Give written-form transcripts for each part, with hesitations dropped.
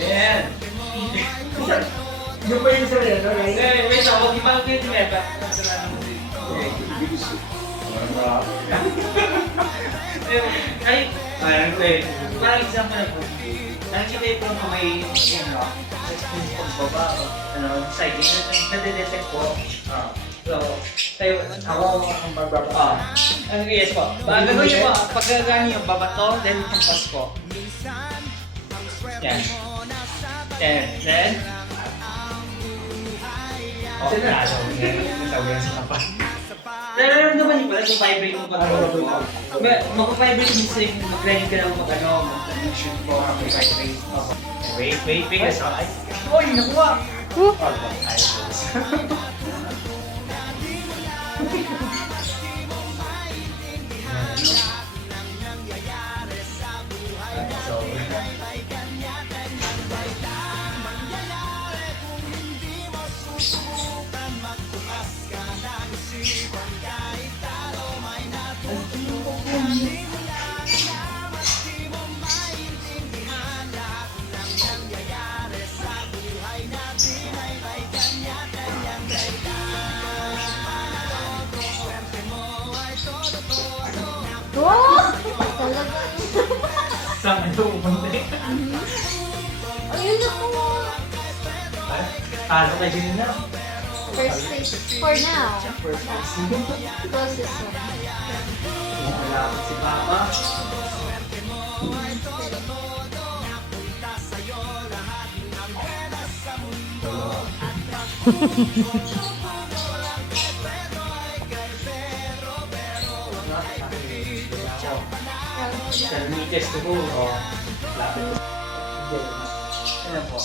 Yan. Yung pa yung sa rin, right? Eh, wait lang, huwag ipang kayo din eh. Ay, parang example na po. Nakikita yung kung may, pagbaba, siding, nadedetect po. So, tayo, Ako ang magbaba. yes po. Gagawin niyo po, pagkagano yung babato, then hampas po. Yan. Then, oh, lalo. Natawin sa kapal. Nararamdaman niyo pala, vibrate mo pa ito. Mag-vibrate mo sa mag-grind ka lang mag-shoot po, mag-vibrate. Wait, ay. Uy, nakuha! Wow! Talaga. Saan ito pumunta eh? Ayun na po. Talo ka din na. First stage for now. Closest one. Malapit si Papa. Termites to go. Lapit po. Ano po?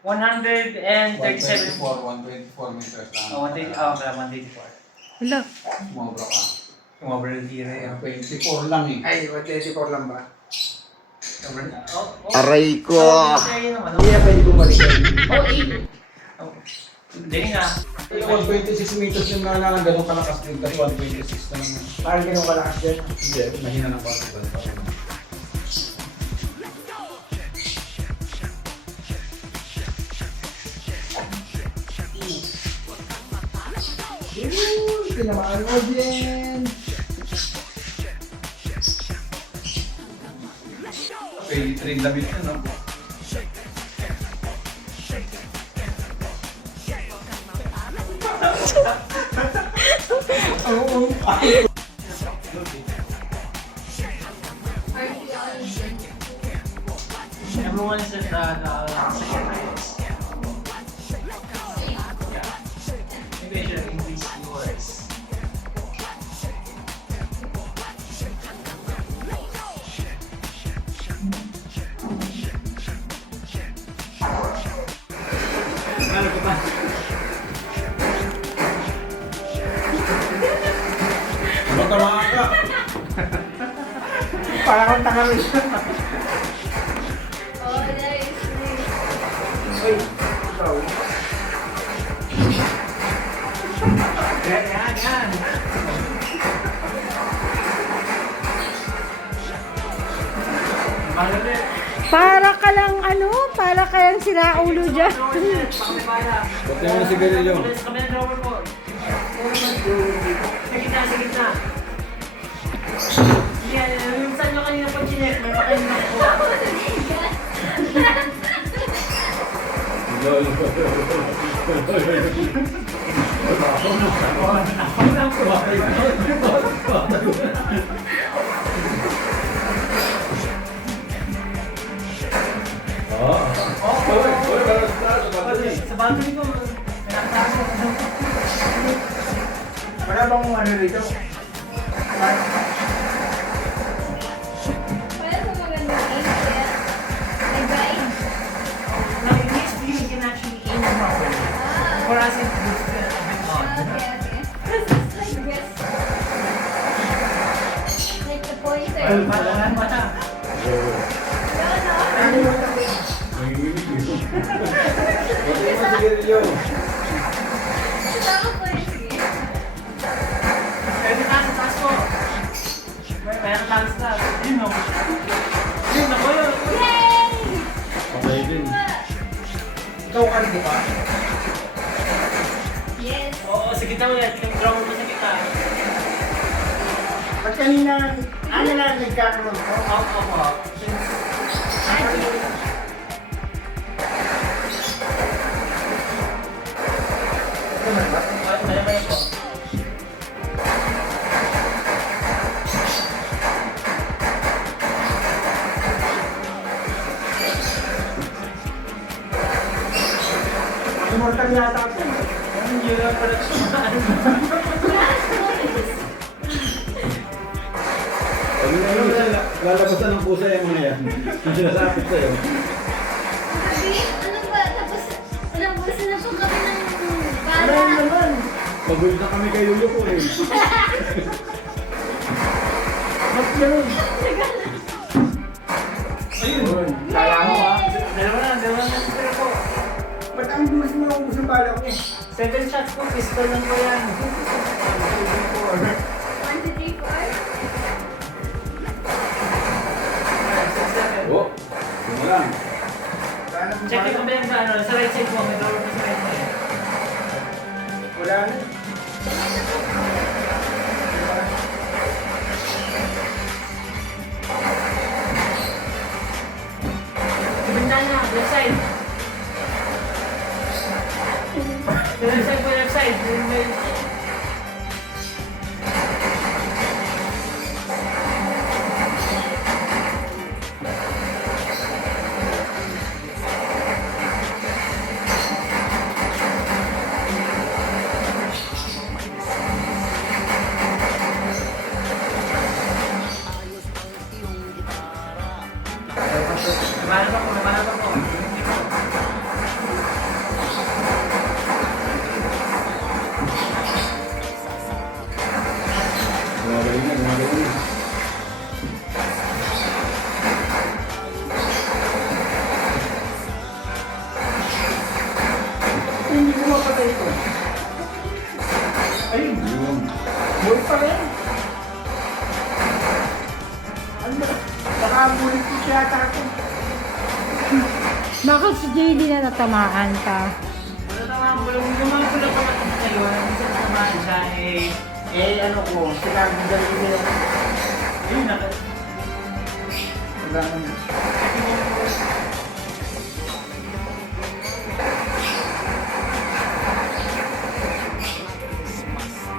137. 124 meters lang. Oh, 124. Wala. Sumobra ka. Tumabal yung tira yun. 24 lang eh. Ay, 24 lang ba? Aray ko! Hindi na pwede bumalik. Hindi nga. 126 meters yung nananang ganun kalakas din kasi 126 na lang. Parang ganun kalakas dyan. Hindi, mahina ng parang. Tinamaan mo din. Train damit na no? Everyone is at the second highest. Yeah. Maybe I should increase yours. Ano ka ba? Matamaan ka! Parang kang tanga rin. Oh, nice. Uy, ikaw. Yan. Para ka lang para ka lang sinaulo dyan. Ba't naman si Garillo? Kami ng drawer po. Sa gitna. Yan, yung saan nyo kanina pag chinek, may pakain na po. Sa balcony ko, nakataas ko. Wala bang ano rito? Wala sa magandang aim kaya nag-guide. Now, in this view, you can actually aim properly. For us, it looks a bit odd. Okay. It's like this. Like the pointer. Mata. No, no. Ba't naman si Garillo? Tama po yun, sige. Taas po. pa rin, di ba? Yes. Oo, sa kita ulit. Yung draw mo sa kita. Ba't kanina, ano na nagkakaroon ko? Opo. Ano ba? Maya po. Immortal yata ito. Ang yun ang production. Pag ngayon isa, lalabasan ng pusa yung mga yan. Yung sinasapit sa'yo. Sabi, ano ba? Tapos, nabusan na po kami ng Ano bala. naman? Pag-build na kami kay Lulu ko eh. Ba't ganun? Ayun. Kaya mo ha? Dalawa na. Pero po, Ba't ang bilis mo ang ubus ng bala ko? 7 shots po, pistol lang po yan. 1, 2, 3, 4. Oh, yun lang. Wala na Check yung kambayang sa ano, sa right side mo, may drawer po sa right side. Wala na. Bintana, left side. Left side po, left side. Lumana pa po. Gumagaling na. Hindi ko mapatay ito. Ayun, Yun. buhay pa rin. Ano ba? Nakabulit ko siya yata ako. Bakit si JD na natamaan ka? Wala naman po, yung mga pula pa natin sa'yo, minsan naman siya Ano ko, sinabi dali nila. ayun na. Wala naman.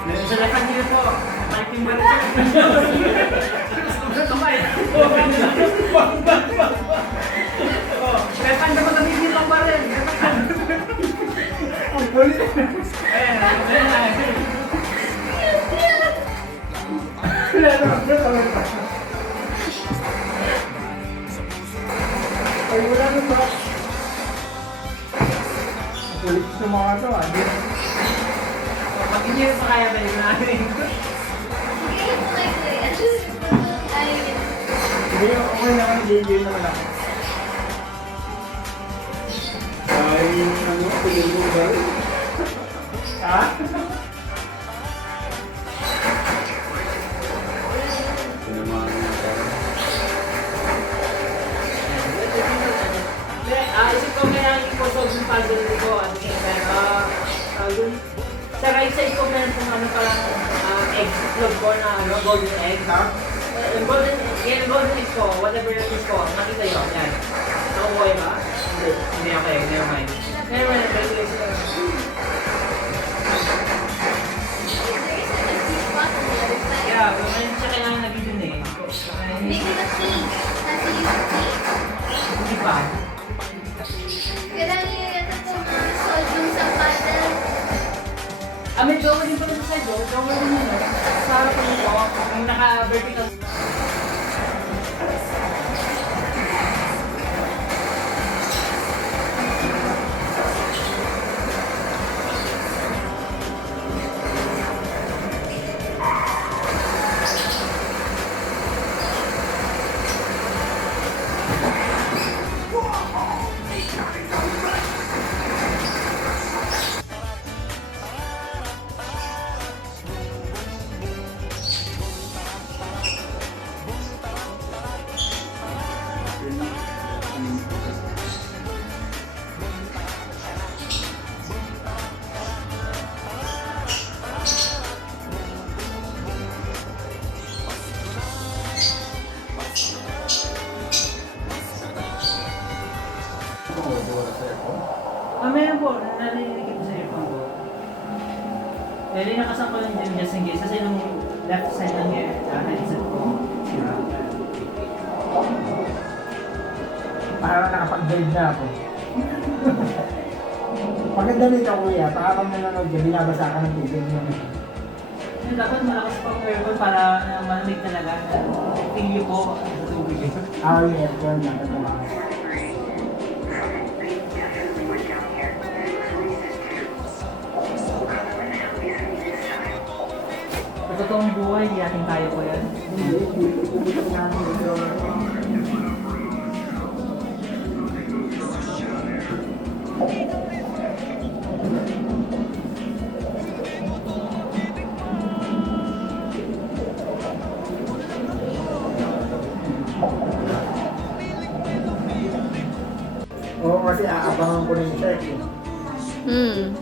Sa lakan nila po, malaking balik siya. Kamay. Kaya pang dapat kami dito pa rin. Ang bulit. Wala naman. Ay, wala naman. Ang bulit sa mga ito, hindi. Pag hindi pa kaya ba yun namin? Sige, po kayo. Ay, Hindi, okay naman, JJ naman ako. Ay, ano, pili mo ba? Ha? Tinamaan mo pa. Isip ko kaya yung puzzle yung puzzle ko at the same time, sa right side ko meron pong ano parang egg itlog ko na ano, golden egg. Yung golden egg ko, whatever it is ko, nakita yun, yan. Nakukuha ba? Hindi, okay, never mind. Never mind, regular sila. there is a empty spot on the other side. Yeah, meron siya kailangan nabili eh. Maybe the key. Nasa yung key. Hindi pa. Kailangan nyo yata po solve yung sa puzzle. May drawer din pala sa side, drawer din yun. Sa harap ko nito, yung naka-vertical. Mamaya po, narinig ko sa earphone ko. Eh, rinakasan ko lang din just in case. Kasi nung left side ng headset ko, sira. Parang nakapag-guide na ako. Maganda nito kuya, parang nanonood ka, binabasa ka ng tubig mo. Yung dapat malakas pa ang aircon para malamig talaga. Feel nyo po sa tubig. Ah, yung aircon na talaga. Sa totoong buhay, hindi natin kaya ko yan. Oo, kasi aabangan ko na yung shirt eh. Hmm.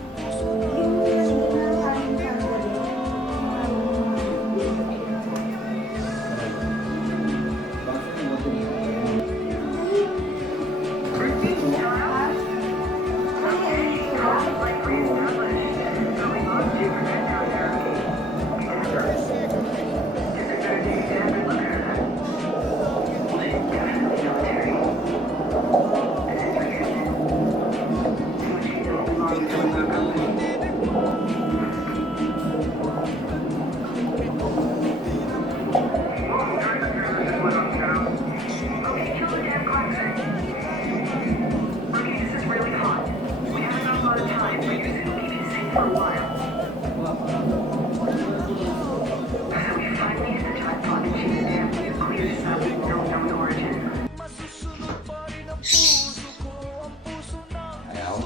Ayaw.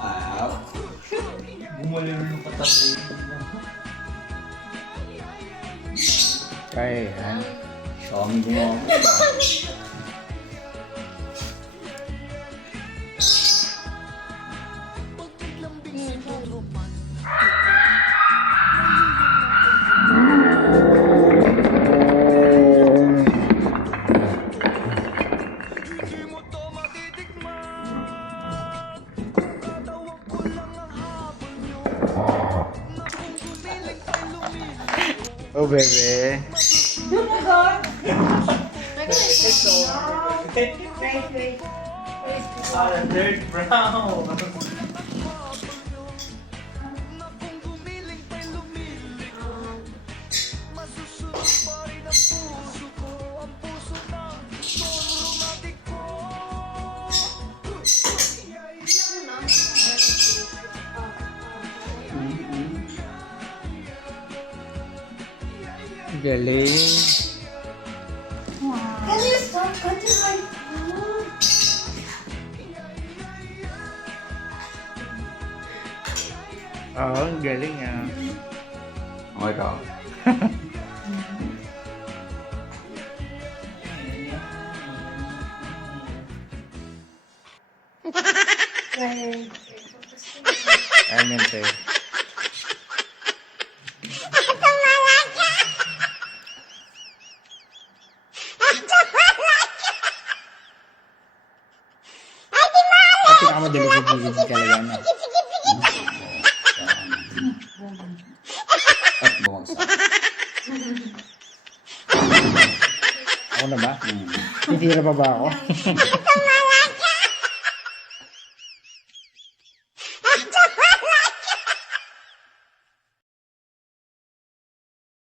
Ayaw. Bumalik yung patas eh. Kaya yan. Siyang gumawa. Oh, bebe. Third brown. Galing. Can you stop cutting my food? Oo, ang galing ah. Okay ka. Amen sa'yo. Pati nakamadali sa gilid talaga na. At bumagsak. Ako na ba? Titira pa ba ako?